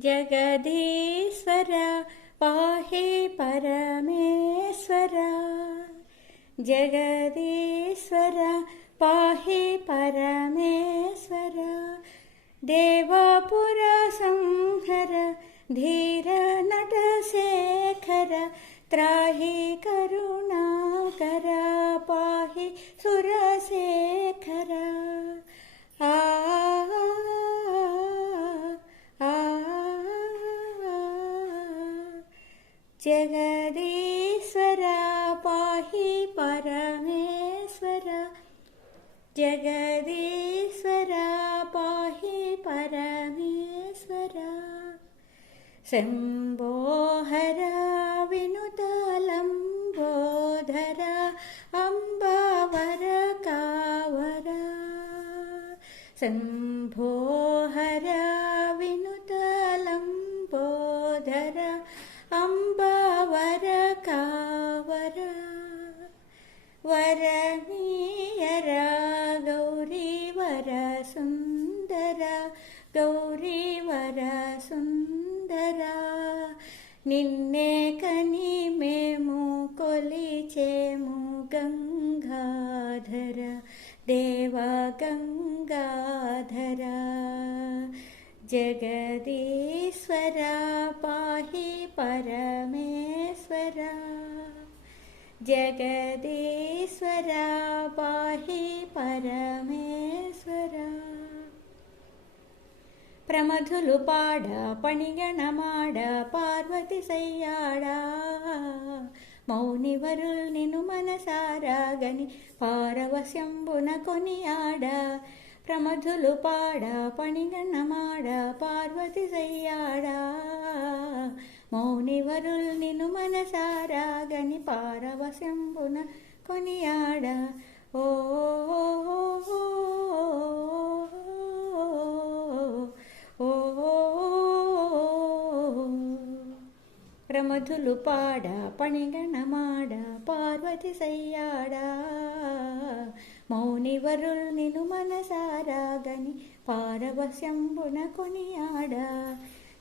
जगदीश्वर पाहे परमेश्वर। जगदीश्वर पाहे परमेश्वर। शेखर। त्राही करुणा करा पाहे सुरसे ജഗദീശ്വര പാഹി പരമേശ്വര. ജഗദീശ്വര പാഹി പരമേശ്വര. ശംഭോഹര വിനുതലംബോധര അംബാവര കാവര ശംഭോഹര വിനുതലംബോധര അംബ वरनीयर गौरी वर सुन्दर गौरी वर सुन्दर ನಿನ್ನೆ ಕನಿ ಮೇಮು ಕೊಲಿಚೇಮು ಗಂಗಾಧರ ದೇವ ಗಂಗಾಧರ ಜಗದೀಶ್ವರ ಪಾಹಿ ಪರಮೇಶ್ವರ ಜಗದೀ పాహి పరమేశ్వర ప్రమధులు పాడ పణిగణమాడ పార్వతి సయ్యాడ మౌనివరుల్ నిను మనసారాగని పారవశ్యంబున కొనియాడ ప్రమధులు పాడ పణిగణమాడ పార్వతి సయ్యాడా మౌనివరుల్ నిను మనసారాగని పారవశ్యంబున కొనియాడ ప్రమధులు పాడ పణిగణమాడ పార్వతి సయ్యాడా. మౌనివరుల్ నిను మనసారాగని పారవశ్యంబున కొనియాడా.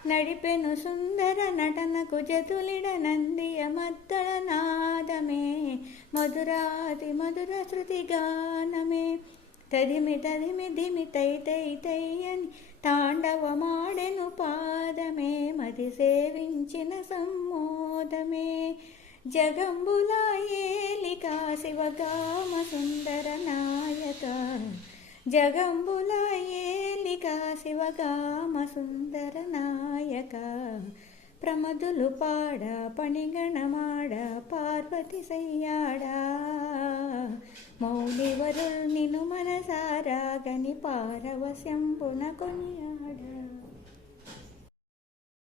నడిపెను సుందర నటనకు జతులిడ నందియ మద్దళ నాదమే మధురాతి మధుర శృతి గానమే. తదిమి తదిమి దిమి తై తై తై అని తాండవమాడెను పాద అది సేవించిన సమ్మోదమే. జగంబుల ఏలిక శివగామ సుందర నాయక. జగంబుల ఏలిక శివగామ సుందర నాయక. ప్రమదులు పాడ పణిగణమాడ పార్వతి సయ్యాడా. మౌలివరుల్ నిను మనసారాగని పారవశ్యంపున కొనియాడా.